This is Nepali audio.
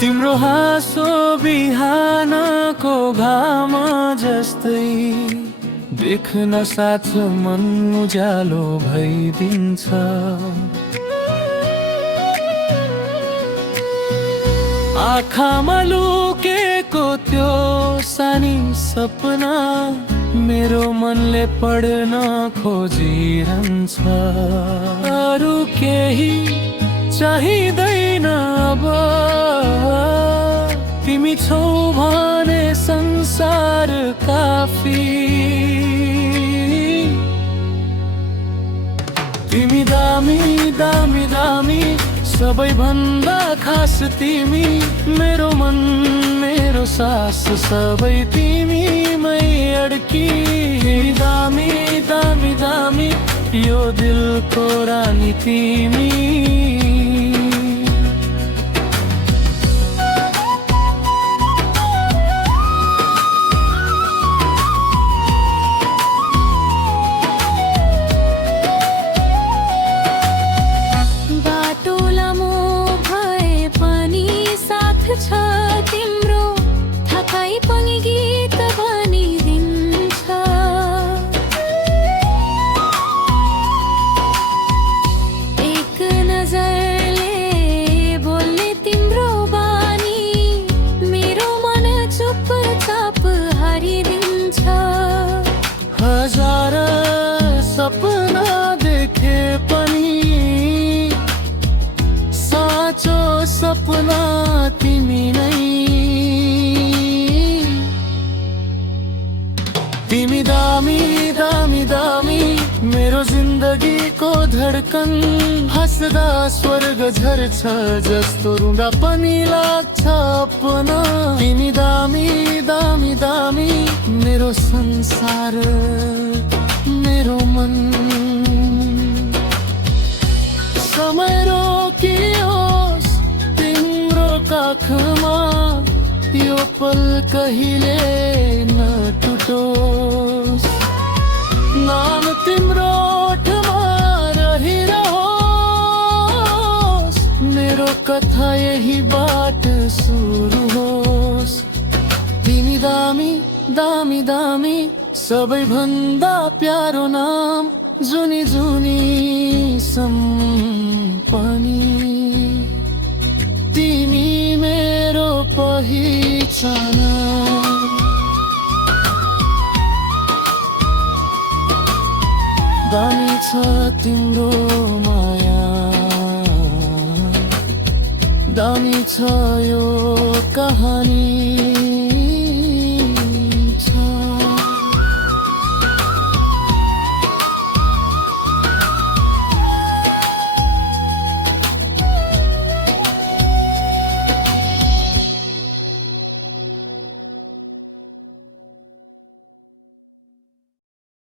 तिम्रो हाँसो बिहानको घाम जस्तै देख्न साथ मन उज्यालो भइदिन्छ। आँखामा लुकेको त्यो सानी सपना मेरो मनले पढ्न खोजिरहन्छ। अरू केही चाहिँदैन अब, तिमी छौ भने संसार काफी। तिमी दामी दामी दामी सबैभन्दा खास तिमी, मेरो मन मेरो सास सबै तिमीमै अड्की। दामी दामी दामी यो दिलको रानी तिमी। छ तिम्रो थकाइ पनि गीत भनिदिन्छ। एक नजरले बोल्ने तिम्रो बानी मेरो मन चुपचाप हारिदिन्छ। हजार सपना देखे पनि साँचो सपना तिमी नै। तिमी दामी दामी दामी मेरो जिन्दगीको धडकन, हँस्दा स्वर्ग झर्छ जस्तो रुँदा पनि लाग्छ अपना। तिमी दामी दामी दामी मेरो संसार मेरो मन। समय रोकियोस् तिम्रो काखमा, यो पल कहिले नटुटोस्। नाम तिम्रो ओठमा रहिरहोस्, मेरो कथा यहीबाट सुरु होस्। तिमी दामी दामी दामी सबैभन्दा प्यारो नाम, जुनी जुनी सम्पनी तिमी मेरो पहिचान। दामी छ तिम्रो माया, दामी छ यो कहानी।